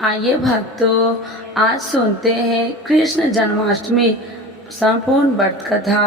आइए भक्तों, आज सुनते हैं कृष्ण जन्माष्टमी संपूर्ण व्रत कथा।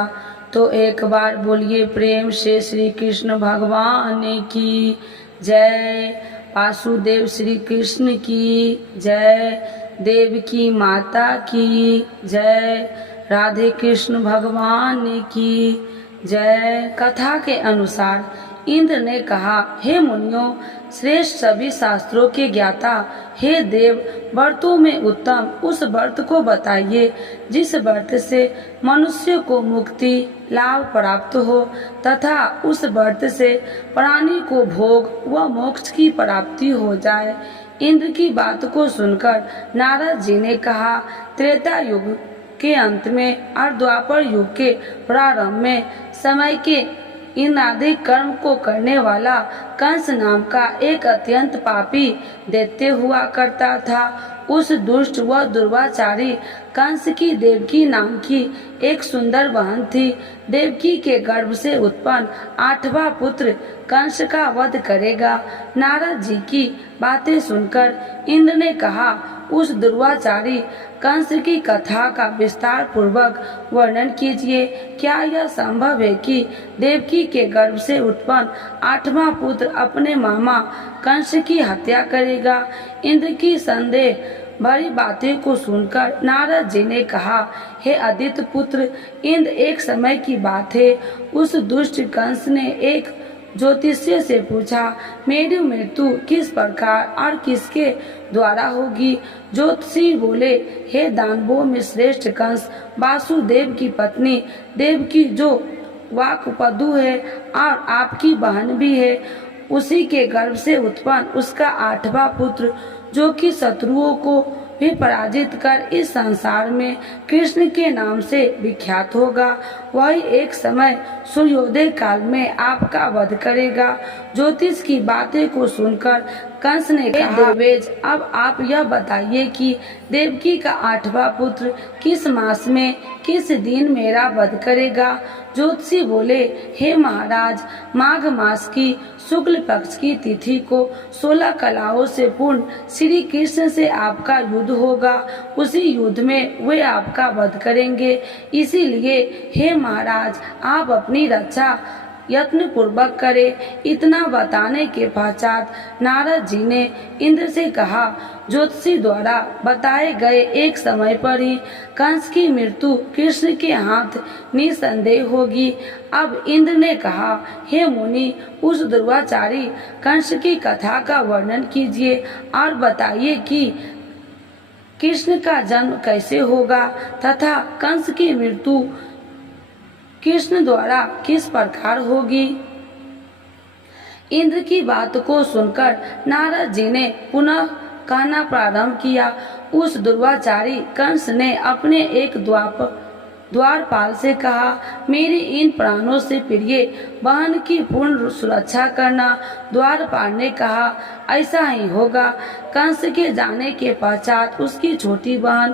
तो एक बार बोलिए प्रेम से श्री कृष्ण भगवान की जय। वासुदेव श्री कृष्ण की जय। देवकी माता की जय। राधे कृष्ण भगवान की जय। कथा के अनुसार इंद्र ने कहा, हे मुनियों, श्रेष्ठ सभी शास्त्रों के ज्ञाता, हे देव, व्रतों में उत्तम उस व्रत को बताइए जिस व्रत से मनुष्य को मुक्ति लाभ प्राप्त हो तथा उस व्रत से प्राणी को भोग व मोक्ष की प्राप्ति हो जाए। इंद्र की बात को सुनकर नारद जी ने कहा, त्रेता युग के अंत में और द्वापर युग के प्रारंभ में समय के इन आदि कर्म को करने वाला कंस नाम का एक अत्यंत पापी दैत्य हुआ करता था। उस दुष्ट व दुर्वाचारी कंस की देवकी नाम की एक सुंदर बहन थी। देवकी के गर्भ से उत्पन्न 8वां पुत्र कंस का वध करेगा। नारद जी की बातें सुनकर इंद्र ने कहा, उस दुर्वाचारी कंस की कथा का विस्तार पूर्वक वर्णन कीजिए। क्या यह संभव है कि देवकी के गर्भ से उत्पन्न 8वां पुत्र अपने मामा कंस की हत्या करेगा? इंद्र की संदेह भरी बातें को सुनकर नारद जी ने कहा, हे आदित्य पुत्र इंद्र, एक समय की बात है, उस दुष्ट कंस ने एक ज्योतिषी से पूछा, मेरी मृत्यु किस प्रकार और किसके द्वारा होगी? ज्योतिषी बोले, हे दानवों में श्रेष्ठ कंस वासुदेव की पत्नी देवकी, जो वाक्पदु है और आपकी बहन भी है, उसी के गर्भ से उत्पन्न उसका 8वां पुत्र, जो कि शत्रुओं को भी पराजित कर इस संसार में कृष्ण के नाम से विख्यात होगा, वही एक समय सूर्योदय काल में आपका वध करेगा। ज्योतिष की बातें को सुनकर कंस ने कहा, देवेश, अब आप यह बताइए कि देवकी का 8वां पुत्र किस मास में किस दिन मेरा वध करेगा? ज्योतिषी बोले, हे महाराज, माघ मास की शुक्ल पक्ष की तिथि को 16 कलाओं से पूर्ण श्री कृष्ण से आपका युद्ध होगा। उसी युद्ध में वे आपका वध करेंगे। इसीलिए हे महाराज, आप अपनी रक्षा यत्न पूर्वक करे। इतना बताने के पश्चात नारद जी ने इंद्र से कहा, ज्योतिषी द्वारा बताए गए एक समय पर ही कंस की मृत्यु कृष्ण के हाथ निसंदेह होगी। अब इंद्र ने कहा, हे मुनि, उस दुर्वाचारी कंस की कथा का वर्णन कीजिए और बताइए कि कृष्ण का जन्म कैसे होगा तथा कंस की मृत्यु कृष्ण द्वारा किस प्रकार होगी। इंद्र की बात को सुनकर नारद जी ने पुनः कहना प्रारंभ किया। उस दुर्वाचारी कंस ने अपने एक द्वारपाल से कहा, मेरी इन प्राणों से प्रिय बहन की पूर्ण सुरक्षा करना। द्वारपाल ने कहा, ऐसा ही होगा। कंस के जाने के पश्चात उसकी छोटी बहन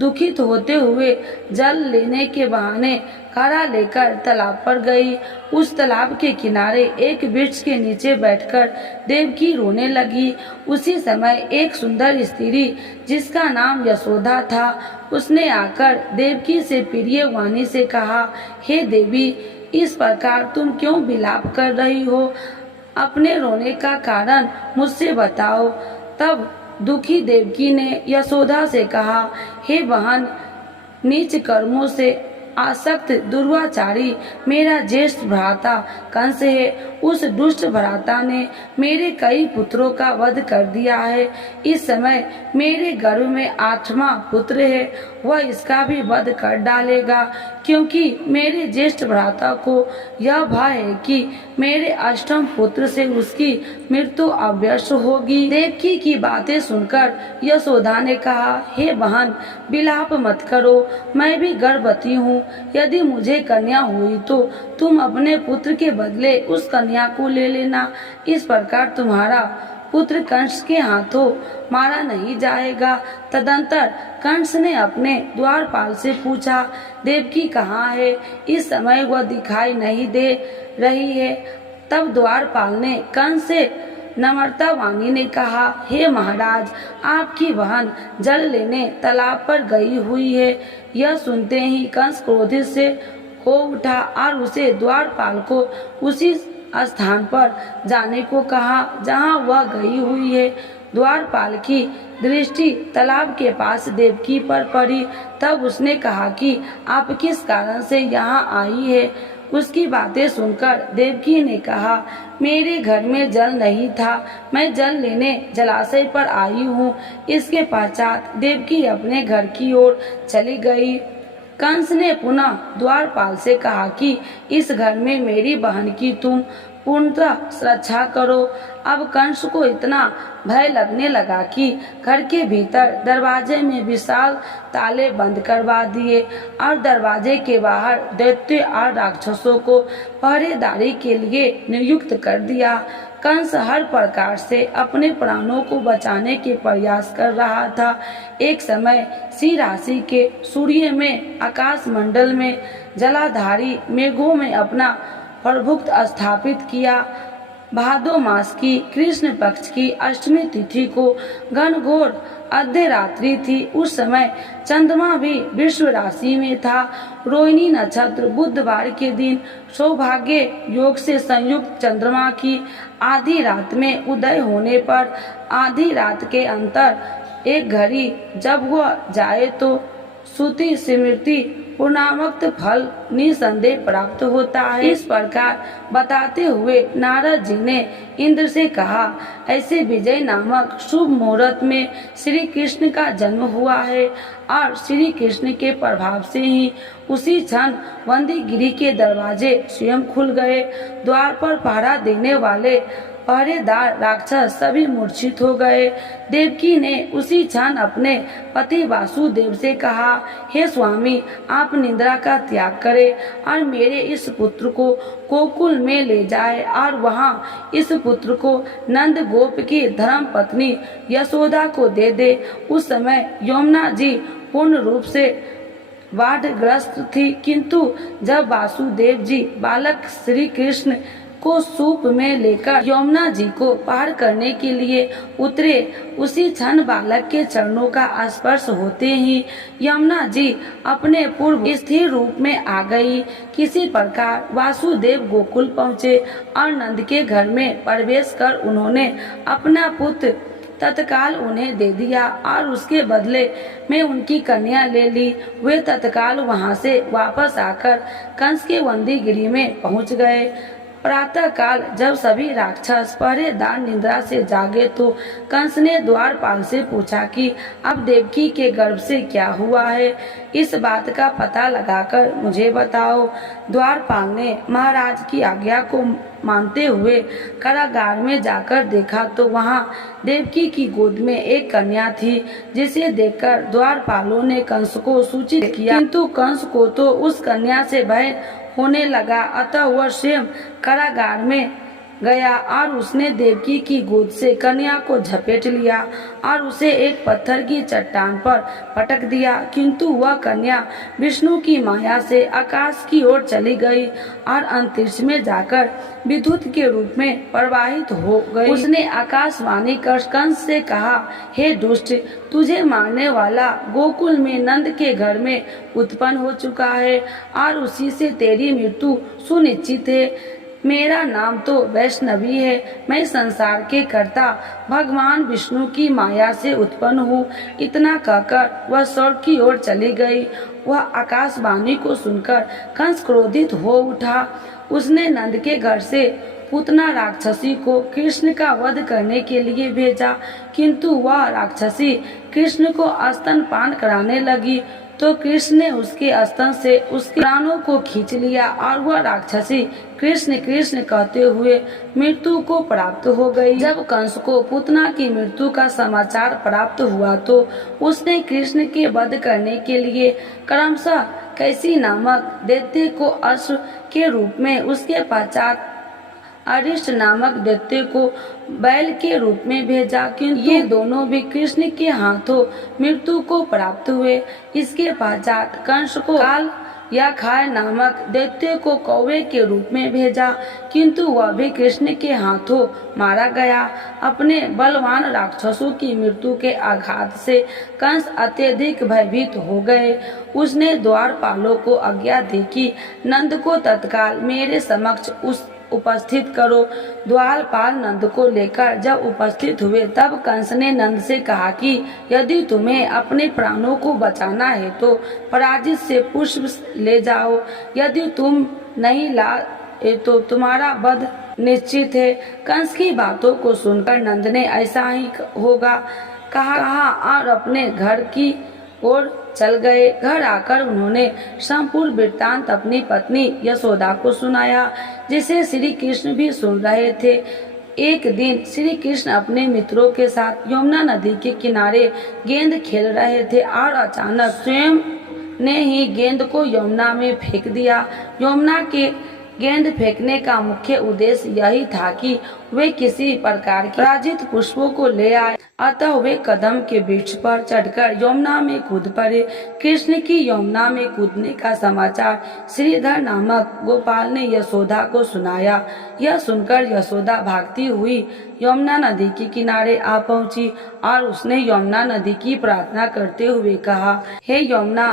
दुखित होते हुए जल लेने के बहाने घड़ा लेकर तालाब पर गई। उस तालाब के किनारे एक वृक्ष के नीचे बैठकर देवकी रोने लगी। उसी समय एक सुंदर स्त्री जिसका नाम यशोदा था, उसने आकर देवकी से प्रिय वाणी से कहा, हे देवी, इस प्रकार तुम क्यों विलाप कर रही हो? अपने रोने का कारण मुझसे बताओ। तब दुखी देवकी ने यशोदा से कहा, हे बहन, नीच कर्मों से आसक्त दुर्वाचारी मेरा ज्येष्ठ भ्राता कंस है। उस दुष्ट भ्राता ने मेरे कई पुत्रों का वध कर दिया है। इस समय मेरे गर्भ में 8वां पुत्र है, वह इसका भी वध कर डालेगा, क्योंकि मेरे ज्येष्ठ भ्राता को यह भय है कि मेरे 8वें पुत्र से उसकी मृत्यु अवश्य होगी। देवकी की बातें सुनकर यशोदा ने कहा, हे बहन, विलाप मत करो, मैं भी गर्भवती हूँ। यदि मुझे कन्या हुई तो तुम अपने पुत्र के बदले उस कन्या को ले लेना। इस प्रकार तुम्हारा पुत्र कंस के हाथों मारा नहीं जाएगा। तदंतर कंस ने अपने द्वारपाल से पूछा, देवकी कहाँ है? इस समय वह दिखाई नहीं दे रही है। तब द्वारपाल ने कंस से नम्रता वाणी ने कहा, हे महाराज, आपकी बहन जल लेने तालाब पर गई हुई है। यह सुनते ही कंस क्रोधित से हो उठा और उसे द्वारपाल को उसी स्थान पर जाने को कहा जहां वह गई हुई है। द्वारपाल की दृष्टि तालाब के पास देवकी पर पड़ी। तब उसने कहा कि आप किस कारण से यहाँ आई है। उसकी बातें सुनकर देवकी ने कहा, मेरे घर में जल नहीं था, मैं जल लेने जलाशय पर आई हूँ। इसके पश्चात देवकी अपने घर की ओर चली गई। कंस ने पुनः द्वारपाल से कहा कि इस घर में मेरी बहन की तुम पूर्णतः सुरक्षा करो। अब कंस को इतना भय लगने लगा कि घर के भीतर दरवाजे में विशाल ताले बंद करवा दिए और दरवाजे के बाहर दैत्य और राक्षसों को पहरेदारी के लिए नियुक्त कर दिया। कंस हर प्रकार से अपने प्राणों को बचाने के प्रयास कर रहा था। एक समय सी राशि के सूर्य में आकाश मंडल में जलाधारी मेघों में अपना प्रभुत्व स्थापित किया। भादो मास की कृष्ण पक्ष की अष्टमी तिथि को घनघोर अर्ध रात्रि थी। उस समय चंद्रमा भी विश्व राशि में था। रोहिणी नक्षत्र बुधवार के दिन सौभाग्य योग से संयुक्त चंद्रमा की आधी रात में उदय होने पर आधी रात के अंतर एक घड़ी जब वह जाए तो श्रुति स्मृति पूर्णावक्त फल निसंदेह प्राप्त होता है। इस प्रकार बताते हुए नारद जी ने इंद्र से कहा, ऐसे विजय नामक शुभ मुहूर्त में श्री कृष्ण का जन्म हुआ है और श्री कृष्ण के प्रभाव से ही उसी क्षण वंदीगिरी के दरवाजे स्वयं खुल गए। द्वार पर पहरा देने वाले पहरेदार राक्षस सभी मूर्छित हो गए। देवकी ने उसी क्षण अपने पति वासुदेव से कहा, हे स्वामी, आप निद्रा का त्याग करें और मेरे इस पुत्र को गोकुल में ले जाए और वहाँ इस पुत्र को नंद गोप की धर्म पत्नी यशोदा को दे दे। उस समय यमुना जी पूर्ण रूप से बाढ़ग्रस्त थी, किंतु जब वासुदेव जी बालक श्री कृष्ण को सूप में लेकर यमुना जी को पार करने के लिए उतरे, उसी क्षण बालक के चरणों का स्पर्श होते ही यमुना जी अपने पूर्व स्थिर रूप में आ गई। किसी प्रकार वासुदेव गोकुल पहुँचे और नंद के घर में प्रवेश कर उन्होंने अपना पुत्र तत्काल उन्हें दे दिया और उसके बदले में उनकी कन्या ले ली। वे तत्काल वहां से वापस आकर कंस के वंदीगिरी में पहुंच गए। प्रातः काल जब सभी राक्षस पहरेदार निद्रा से जागे तो कंस ने द्वारपाल से पूछा कि अब देवकी के गर्भ से क्या हुआ है, इस बात का पता लगाकर मुझे बताओ। द्वारपाल ने महाराज की आज्ञा को मानते हुए कारागार में जाकर देखा तो वहां देवकी की गोद में एक कन्या थी, जिसे देखकर द्वारपालों ने कंस को सूचित किया, किंतु कंस को तो उस कन्या से भय होने लगा। अतः वह स्वयं कारागार में गया और उसने देवकी की गोद से कन्या को झपेट लिया और उसे एक पत्थर की चट्टान पर पटक दिया, किंतु वह कन्या विष्णु की माया से आकाश की ओर चली गई और अंतरिक्ष में जाकर विद्युत के रूप में प्रवाहित हो गई। उसने आकाशवाणी कर कंस से कहा, हे दुष्ट, तुझे मारने वाला गोकुल में नंद के घर में उत्पन्न हो चुका है और उसी से तेरी मृत्यु सुनिश्चित है। मेरा नाम तो वैष्णवी है, मैं संसार के कर्ता भगवान विष्णु की माया से उत्पन्न हूँ। इतना कहकर वह स्वर्ग की ओर चली गई। वह आकाशवाणी को सुनकर कंस क्रोधित हो उठा। उसने नंद के घर से पूतना राक्षसी को कृष्ण का वध करने के लिए भेजा, किंतु वह राक्षसी कृष्ण को स्तनपान कराने लगी तो कृष्ण ने उसके स्तन से उसके प्राणों को खींच लिया और वह राक्षसी कृष्ण कृष्ण कहते हुए मृत्यु को प्राप्त हो गई। जब कंस को पूतना की मृत्यु का समाचार प्राप्त हुआ तो उसने कृष्ण के वध करने के लिए क्रमशः कैसी नामक दैत्य को अश्व के रूप में, उसके पश्चात अरिष्ट नामक दैत्य को बैल के रूप में भेजा, किंतु ये दोनों भी कृष्ण के हाथों मृत्यु को प्राप्त हुए। इसके पश्चात कंस को काल या खाए नामक दैत्य को कौवे के रूप में भेजा, किंतु वह भी कृष्ण के हाथों मारा गया। अपने बलवान राक्षसों की मृत्यु के आघात से कंस अत्यधिक भयभीत हो गए। उसने द्वारपालों को आज्ञा दी कि नंद को तत्काल मेरे समक्ष उपस्थित करो। द्वारपाल नंद को लेकर जब उपस्थित हुए तब कंस ने नंद से कहा कि यदि तुम्हें अपने प्राणों को बचाना है तो पराजित से पुष्प ले जाओ, यदि तुम नहीं लाए तो तुम्हारा वध निश्चित है। कंस की बातों को सुनकर नंद ने ऐसा ही होगा कहा और अपने घर की ओर चल गए। घर आकर उन्होंने संपूर्ण वृत्तांत अपनी पत्नी यशोदा को सुनाया, जिसे श्री कृष्ण भी सुन रहे थे। एक दिन श्री कृष्ण अपने मित्रों के साथ यमुना नदी के किनारे गेंद खेल रहे थे और अचानक स्वयं ने ही गेंद को यमुना में फेंक दिया। यमुना के गेंद फेंकने का मुख्य उद्देश्य यही था कि वे किसी प्रकार के पराजित पुष्पों को ले आए। अतः वे कदम के वृक्ष पर चढ़कर यमुना में कूद पड़े। कृष्ण की यमुना में कूदने का समाचार श्रीधर नामक गोपाल ने यशोदा को सुनाया। यह सुनकर यशोदा भागती हुई यमुना नदी के किनारे आ पहुंची और उसने यमुना नदी की प्रार्थना करते हुए कहा, हे यमुना,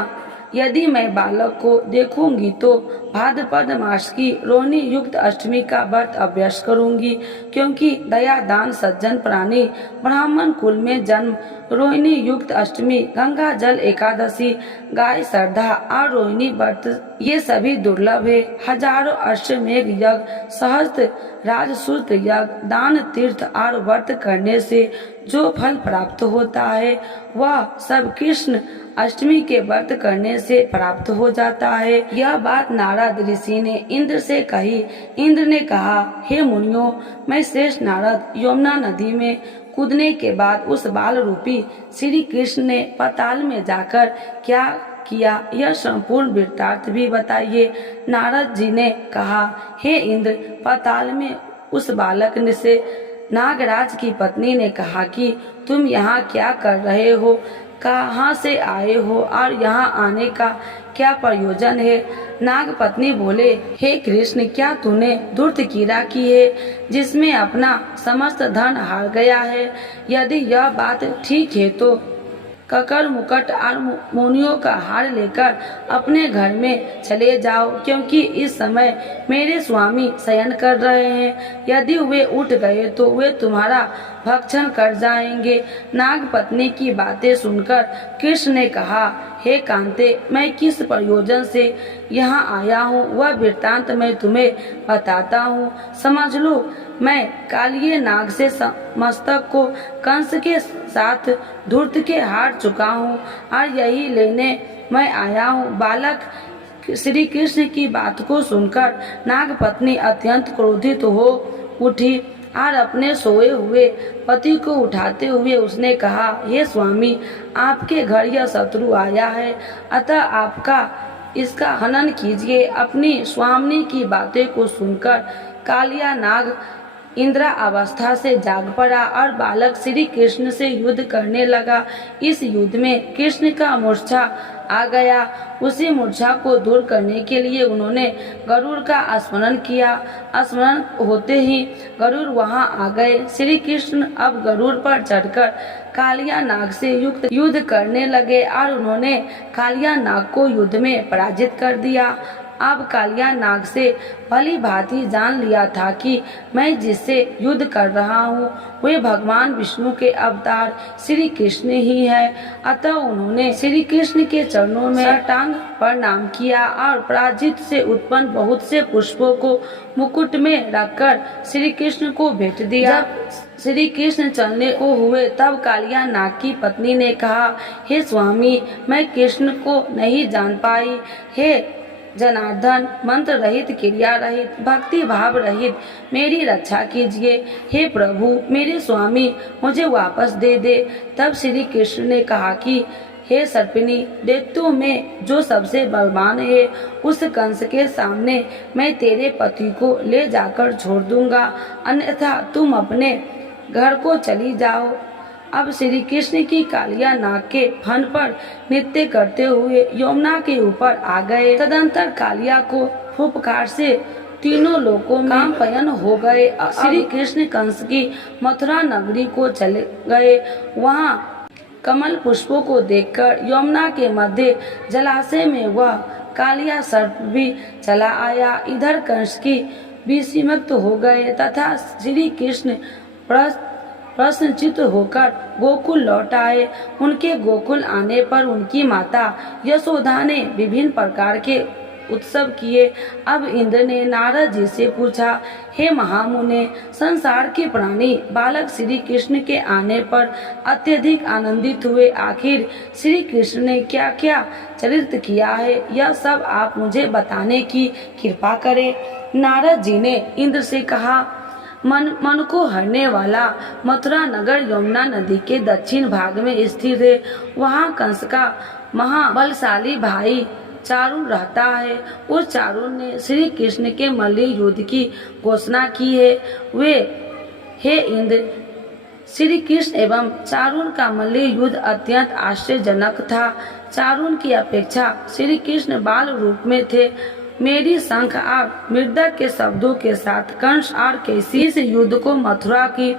यदि मैं बालक को देखूंगी तो भाद्रपद मास की रोहिणी युक्त अष्टमी का व्रत अभ्यास करूंगी, क्योंकि दया दान सज्जन प्राणी ब्राह्मण कुल में जन्म, रोहिणी युक्त अष्टमी, गंगा जल एकादशी, गाय श्रद्धा और रोहिणी व्रत ये सभी दुर्लभ है। हजारों अश्वमेघ यज्ञ, सहस्त्र राजसूत्र यज्ञ, दान तीर्थ और व्रत करने से जो फल प्राप्त होता है वह सब कृष्ण अष्टमी के व्रत करने से प्राप्त हो जाता है। यह बात नारद ऋषि ने इंद्र से कही। इंद्र ने कहा, हे मुनियों, मैं श्रेष्ठ नारद यमुना नदी में कूदने के बाद उस बाल रूपी श्री कृष्ण ने पाताल में जाकर क्या किया, यह संपूर्ण वृत्तांत भी बताइए। नारद जी ने कहा, हे इंद्र, पाताल में उस बालक ने से नागराज की पत्नी ने कहा कि तुम यहाँ क्या कर रहे हो, कहाँ से आए हो और यहाँ आने का क्या प्रयोजन है। नाग पत्नी बोले, हे कृष्ण, क्या तूने धूर्त क्रीड़ा की है जिसमें अपना समस्त धन हार गया है? यदि यह बात ठीक है तो ककर मुकट और मुनियों का हार लेकर अपने घर में चले जाओ, क्योंकि इस समय मेरे स्वामी शयन कर रहे हैं। यदि वे उठ गए तो वे तुम्हारा भक्षण कर जाएंगे। नाग पत्नी की बातें सुनकर कृष्ण ने कहा, हे कांते, मैं किस प्रयोजन से यहाँ आया हूँ वह वृत्तांत मैं तुम्हें बताता हूँ, समझ लो। मैं कालिये नाग से मस्तक को कंस के साथ धूर्त के हार चुका हूँ और यही लेने मैं आया हूँ। बालक श्री कृष्ण की बात को सुनकर नाग पत्नी अत्यंत क्रोधित हो उठी और अपने सोए हुए पति को उठाते हुए उसने कहा, हे स्वामी, आपके घर यह शत्रु आया है, अतः आपका इसका हनन कीजिए। अपनी स्वामिनी की बातें को सुनकर कालिया नाग इंद्रा अवस्था से जाग पड़ा और बालक श्री कृष्ण से युद्ध करने लगा। इस युद्ध में कृष्ण का मूर्छा आ गया। उसी मूर्छा को दूर करने के लिए उन्होंने गरुड़ का स्मरण किया। स्मरण होते ही गरुड़ वहां आ गए। श्री कृष्ण अब गरुड़ पर चढ़कर कालिया नाग से युद्ध करने लगे और उन्होंने कालिया नाग को युद्ध में पराजित कर दिया। अब कालिया नाग से भली भांति जान लिया था कि मैं जिससे युद्ध कर रहा हूँ वे भगवान विष्णु के अवतार श्री कृष्ण ही है। अतः उन्होंने श्री कृष्ण के चरणों में साष्टांग प्रणाम किया और पराजित से उत्पन्न बहुत से पुष्पों को मुकुट में रखकर श्री कृष्ण को भेंट दिया। जब श्री कृष्ण चलने को हुए तब कालिया नाग की पत्नी ने कहा, हे स्वामी, मैं कृष्ण को नहीं जान पाई। हे जनार्दन, मंत्र रहित, क्रिया रहित, भक्ति भाव रहित मेरी रक्षा कीजिए। हे प्रभु, मेरे स्वामी, मुझे वापस दे दे। तब श्री कृष्ण ने कहा कि हे सर्पिणी, दैत्यों में जो सबसे बलवान है उस कंस के सामने मैं तेरे पति को ले जाकर छोड़ दूंगा, अन्यथा तुम अपने घर को चली जाओ। अब श्री कृष्ण की कालिया नाग के फन पर नृत्य करते हुए यमुना के ऊपर आ गए। तदंतर कालिया को फुफकार से तीनों लोकों में कामपयन हो गए। श्री कृष्ण कंस की मथुरा नगरी को चले गए। वहाँ कमल पुष्पों को देखकर यमुना के मध्य जलाशय में वह कालिया सर्प भी चला आया। इधर कंस की विषमुक्त हो गए तथा श्री कृष्ण प्रसन्नचित्त होकर गोकुल लौट आए। उनके गोकुल आने पर उनकी माता यशोदा ने विभिन्न प्रकार के उत्सव किए। अब इंद्र ने नारद जी से पूछा, हे महामुने, संसार के प्राणी बालक श्री कृष्ण के आने पर अत्यधिक आनंदित हुए। आखिर श्री कृष्ण ने क्या क्या चरित्र किया है, यह सब आप मुझे बताने की कृपा करें। नारद जी ने इंद्र से कहा, मन को हरने वाला मथुरा नगर यमुना नदी के दक्षिण भाग में स्थित है। वहाँ कंस का महाबलशाली भाई चारुन रहता है। उस चारुन ने श्री कृष्ण के मल्ल युद्ध की घोषणा की है। वे हे इंद्र, श्री कृष्ण एवं चारुन का मल्ल युद्ध अत्यंत आश्चर्यजनक था। चारुन की अपेक्षा श्री कृष्ण बाल रूप में थे। मेरी शंख और मृदक के शब्दों के साथ कंस और कैसी इस युद्ध को मथुरा की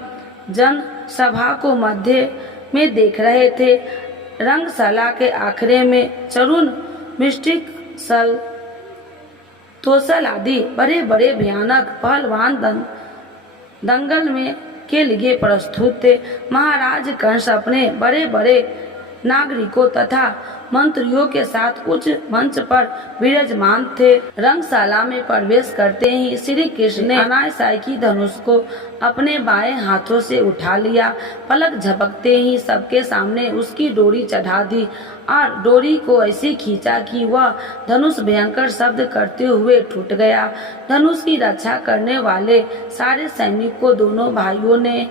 जन सभा को मध्य में देख रहे थे। रंगशाला के आखिरे में चरुन, मिष्टिक, सल, तोसल आदि बड़े बड़े भयानक पहलवान दंगल में के लिए प्रस्तुत थे। महाराज कंस अपने बड़े बड़े नागरिकों तथा मंत्रियों के साथ उच्च मंच पर विराजमान थे। रंगशाला में प्रवेश करते ही श्री कृष्ण ने अनायास की धनुष को अपने बाएं हाथों से उठा लिया। पलक झपकते ही सबके सामने उसकी डोरी चढ़ा दी और डोरी को ऐसे खींचा कि वह धनुष भयंकर शब्द करते हुए टूट गया। धनुष की रक्षा करने वाले सारे सैनिक को दोनों भाइयों ने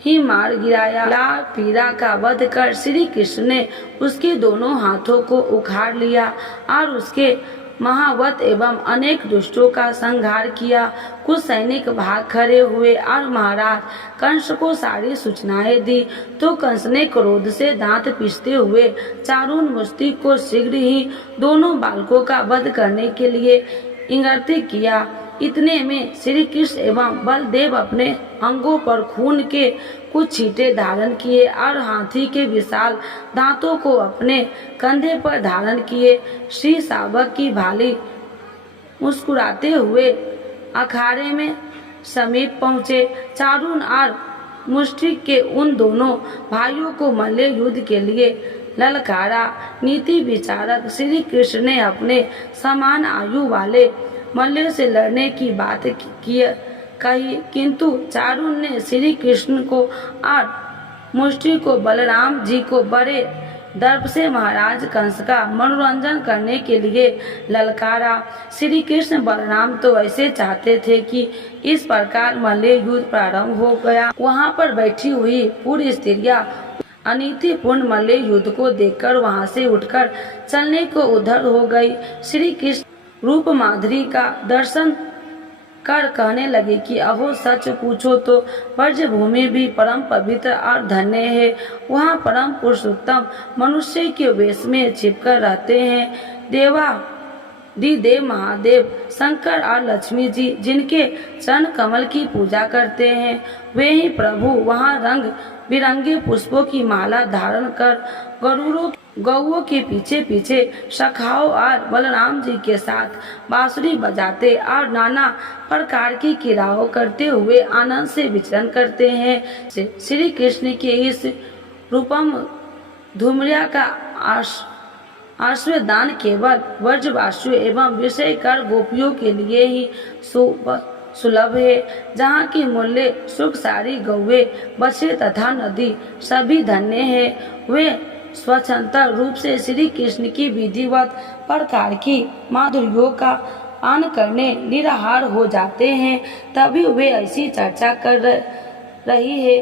ही मार गिराया। लाल पीड़ा का वध कर श्री कृष्ण ने उसके दोनों हाथों को उखाड़ लिया और उसके महावत एवं अनेक दुष्टों का संहार किया। कुछ सैनिक भाग खड़े हुए और महाराज कंस को सारी सूचनाएं दी तो कंस ने क्रोध से दांत पीसते हुए चारुन मुष्टि को शीघ्र ही दोनों बालकों का वध करने के लिए इंगित किया। इतने में श्री कृष्ण एवं बलदेव अपने अंगों पर खून के कुछ छींटे धारण किए और हाथी के विशाल दांतों को अपने कंधे पर धारण किए। श्री शावक की भाली मुस्कुराते हुए अखाड़े में समीप पहुँचे। चारुन और मुष्टिक के उन दोनों भाइयों को मल्ल युद्ध के लिए ललकारा। नीति विचारक श्री कृष्ण ने अपने समान आयु वाले मल्ल से लड़ने की बात कही, किंतु चारुन ने श्री कृष्ण को और मुष्टि को बलराम जी को बड़े दर्प से महाराज कंस का मनोरंजन करने के लिए ललकारा। श्री कृष्ण बलराम तो ऐसे चाहते थे कि इस प्रकार मल्ल युद्ध प्रारंभ हो गया। वहां पर बैठी हुई पूरी स्त्रियां अनीतिपूर्ण मल्ल युद्ध को देखकर वहां से उठकर चलने को उधर हो गई। श्री कृष्ण रूप माधुरी का दर्शन कर कहने लगे कि अहो, सच पूछो तो ब्रजभूमि भी परम पवित्र और धन्य है। वहाँ परम पुरुषोत्तम मनुष्य के वेश में छिपकर रहते हैं। देव महादेव शंकर और लक्ष्मी जी जिनके चरण कमल की पूजा करते हैं, वे ही प्रभु वहाँ रंग बिरंगे पुष्पों की माला धारण कर गौओं के पीछे पीछे सखाओं और बलराम जी के साथ बांसुरी बजाते और नाना प्रकार की क्रीड़ाओं करते हुए आनंद से विचरण करते हैं। श्री कृष्ण के इस रूपम धूम्रिया का आश्रयदान केवल व्रजवासियों एवं विषय कर गोपियों के लिए ही सुलभ है। जहाँ की मूल्य सुख सारी गौवे बछड़े तथा नदी सभी धन्य है। वे स्वतंत्र रूप से श्री कृष्ण की विधिवत प्रकार की माधुर्यों का पान करने निराहार हो जाते हैं। तभी वे ऐसी चर्चा कर रही है।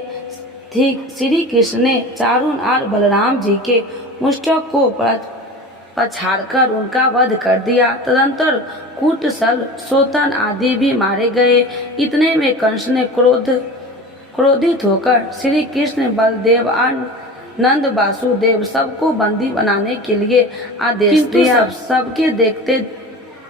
ठीक श्री कृष्ण ने चारुन और बलराम जी के मुष्टक को पछाड़कर उनका वध कर दिया। तदंतर कूट, सल, सोतन आदि भी मारे गए। इतने में कंस ने क्रोधित होकर श्री कृष्ण बलदेव और नंद वासुदेव सबको बंदी बनाने के लिए आदेश दिया। सबके देखते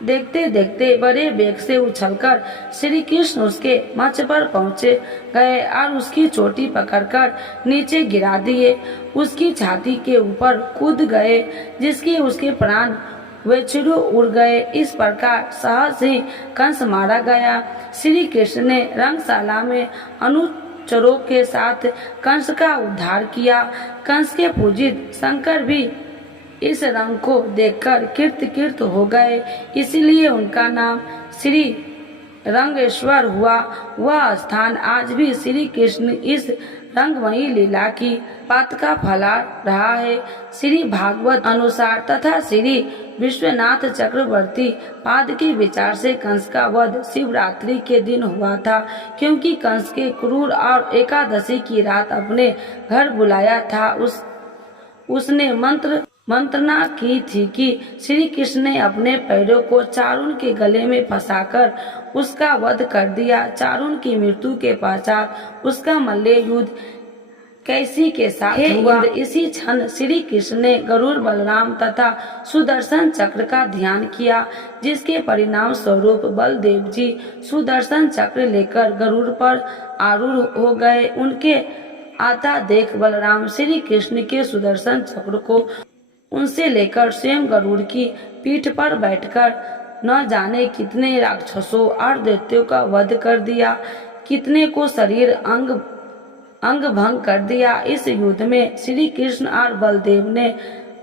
देखते बड़े वेग से उछलकर श्री कृष्ण उसके मंच पर पहुंचे गए और उसकी चोटी पकड़कर नीचे गिरा दिए। उसकी छाती के ऊपर कूद गए, जिसके उसके प्राण वेछुरु उड़ गए। इस प्रकार सहज ही कंस मारा गया। श्री कृष्ण ने रंगशाला में अनुचरों के साथ कंस का उद्धार किया। कंस के पूजित शंकर भी इस रंग को देखकर कीर्त हो गए, इसलिए उनका नाम श्री रंगेश्वर हुआ। वह स्थान आज भी श्री कृष्ण इस रंगमयी लीला की पात का फला रहा है। श्री भागवत अनुसार तथा श्री विश्वनाथ चक्रवर्ती पाद के विचार से कंस का वध शिवरात्रि के दिन हुआ था, क्योंकि कंस के क्रूर और एकादशी की रात अपने घर बुलाया था। उसने मंत्रणा की थी कि श्री कृष्ण ने अपने पैरों को चारुन के गले में फंसाकर उसका वध कर दिया। चारुन की मृत्यु के पश्चात उसका मल्ल युद्ध कैसी के साथ हुआ। इसी क्षण श्री कृष्ण ने गरुड़, बलराम तथा सुदर्शन चक्र का ध्यान किया, जिसके परिणाम स्वरूप बलदेव जी सुदर्शन चक्र लेकर गरुड़ पर आरूढ़ हो गए। उनके आता देख बलराम श्री कृष्ण के सुदर्शन चक्र को उनसे लेकर स्वयं गरुड़ की पीठ पर बैठकर न जाने कितने राक्षसों और दैत्यों का वध कर दिया, कितने को शरीर अंग भंग कर दिया। इस युद्ध में श्री कृष्ण और बलदेव ने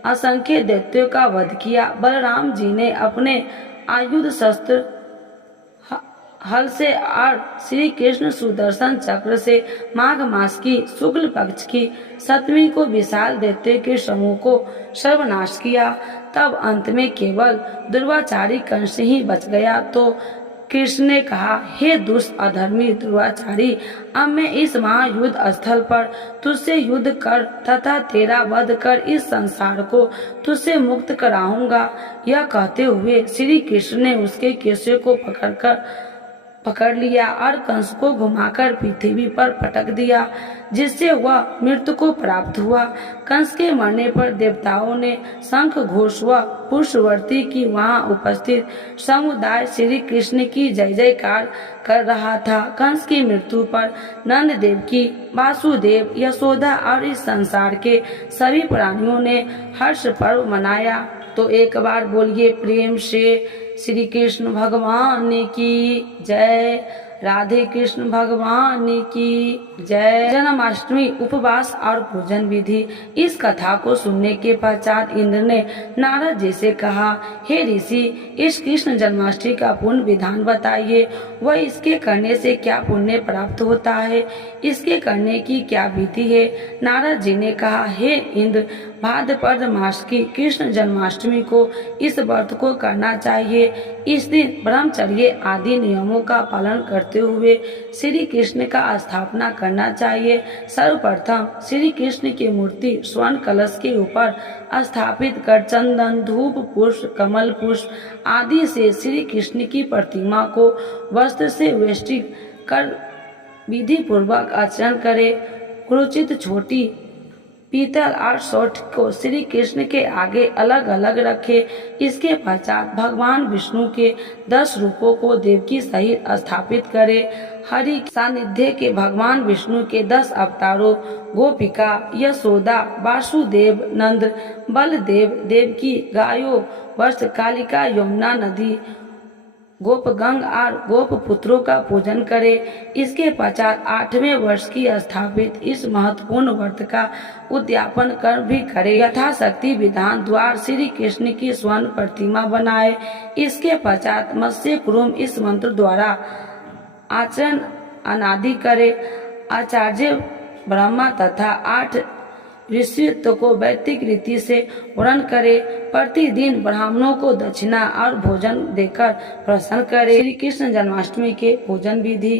असंख्य दैत्यों का वध किया। बलराम जी ने अपने आयुध शस्त्र हल से और श्री कृष्ण सुदर्शन चक्र से माघ मास की शुक्ल पक्ष की 7वीं को विशाल दैत्य के समूह को सर्वनाश किया। तब अंत में केवल दुर्वाचारी कंस ही बच गया। तो कृष्ण ने कहा, हे दुष्ट अधर्मी दुर्वाचारी, अब मैं इस महायुद्ध स्थल पर तुझसे युद्ध कर तथा तेरा वध कर इस संसार को तुझसे मुक्त कराऊंगा। यह कहते हुए श्री कृष्ण ने उसके केशों को पकड़ लिया और कंस को घुमाकर पृथ्वी पर पटक दिया, जिससे वह मृत्यु को प्राप्त हुआ। कंस के मरने पर देवताओं ने शंख घोष व पुष्पवर्ती की वहां उपस्थित समुदाय श्री कृष्ण की जय जयकार कर रहा था। कंस की मृत्यु पर नंद देवकी, वासुदेव, यशोदा और इस संसार के सभी प्राणियों ने हर्ष पर्व मनाया। तो एक बार बोलिए प्रेम से श्री कृष्ण भगवान की जय। राधे कृष्ण भगवान की जय। जन्माष्टमी उपवास और पूजन विधि। इस कथा को सुनने के पश्चात इंद्र ने नारद जी से कहा, हे ऋषि, इस कृष्ण जन्माष्टमी का पुण्य विधान बताइए। वह इसके करने से क्या पुण्य प्राप्त होता है, इसके करने की क्या विधि है। नारद जी ने कहा, हे इंद्र, भाद्रपद मास की कृष्ण जन्माष्टमी को इस व्रत को करना चाहिए। इस दिन ब्रह्मचर्य आदि नियमों का पालन करते हुए श्री कृष्ण का स्थापना करना चाहिए। सर्वप्रथम श्री कृष्ण की मूर्ति स्वर्ण कलश के ऊपर स्थापित कर चंदन, धूप, पुष्प, कमल पुष्प आदि से श्री कृष्ण की प्रतिमा को वस्त्र से वेष्टित कर विधि पूर्वक अर्चन करे। क्रुचित छोटी पीतल और सौठ को श्री कृष्ण के आगे अलग अलग रखे। इसके पश्चात भगवान विष्णु के 10 रूपों को देवकी सहित स्थापित करे। हरि सानिध्य के भगवान विष्णु के 10 अवतारों गोपिका, यशोदा, वासुदेव, नंद, बलदेव, देवकी, गायों, वत्स, कालिका, यमुना नदी, गोपगंग और गोप पुत्रों का पूजन करे। इसके पश्चात 8वें वर्ष की स्थापित इस महत्वपूर्ण व्रत का उद्यापन कर भी करे। यथाशक्ति विधान द्वार श्री कृष्ण की स्वर्ण प्रतिमा बनाए। इसके पश्चात मत्स्य कुरुम इस मंत्र द्वारा आचरण अनादि करे। आचार्य ब्रह्मा तथा 8 ऋषित्व को वैदिक रीति से वर्णन करे। प्रतिदिन ब्राह्मणों को दक्षिणा और भोजन देकर प्रसन्न करे। श्री कृष्ण जन्माष्टमी के भोजन विधि।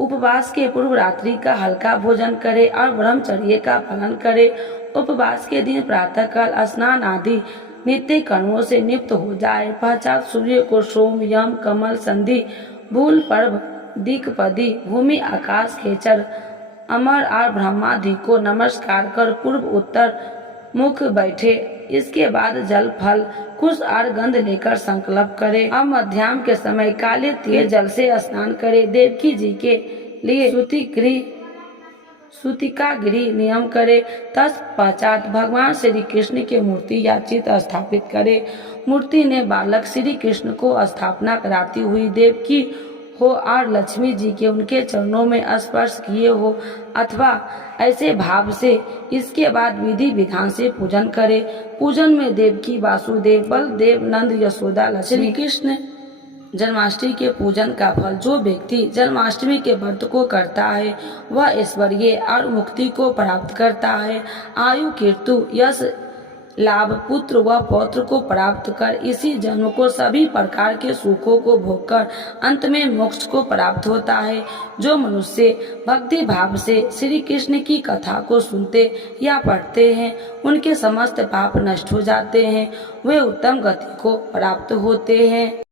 उपवास के पूर्व रात्रि का हल्का भोजन करे और ब्रह्मचर्य का पालन करे। उपवास के दिन प्रातःकाल स्नान आदि नित्य कर्मों से नियुक्त हो जाए। पश्चात सूर्य को सोम, यम, कमल, संधि, भूल पर्व दिक्पदी भूमि आकाश खेचर अमर और ब्रह्मादि को नमस्कार कर पूर्व उत्तर मुख बैठे। इसके बाद जल फल कुश और गंध लेकर संकल्प करे। अब मध्याह्न के समय काले तिल जल से स्नान करे। देवकी जी के लिए सूतिका गृह नियम करे। तत्पश्चात भगवान श्री कृष्ण की मूर्ति या चित्र स्थापित करे। मूर्ति ने बालक श्री कृष्ण को स्थापना कराती हुई देवकी हो और लक्ष्मी जी के उनके चरणों में स्पर्श किए हो अथवा ऐसे भाव से इसके बाद विधि विधान से पूजन करे। पूजन में देवकी वासुदेव बलदेव नंद यशोदा लक्ष्मी श्री कृष्ण जन्माष्टमी के पूजन का फल जो व्यक्ति जन्माष्टमी के व्रत को करता है वह ऐश्वर्य और मुक्ति को प्राप्त करता है। आयु कीर्ति यश लाभ पुत्र व पौत्र को प्राप्त कर इसी जन्म को सभी प्रकार के सुखों को भोगकर अंत में मोक्ष को प्राप्त होता है। जो मनुष्य भक्ति भाव से श्री कृष्ण की कथा को सुनते या पढ़ते हैं उनके समस्त पाप नष्ट हो जाते हैं, वे उत्तम गति को प्राप्त होते हैं।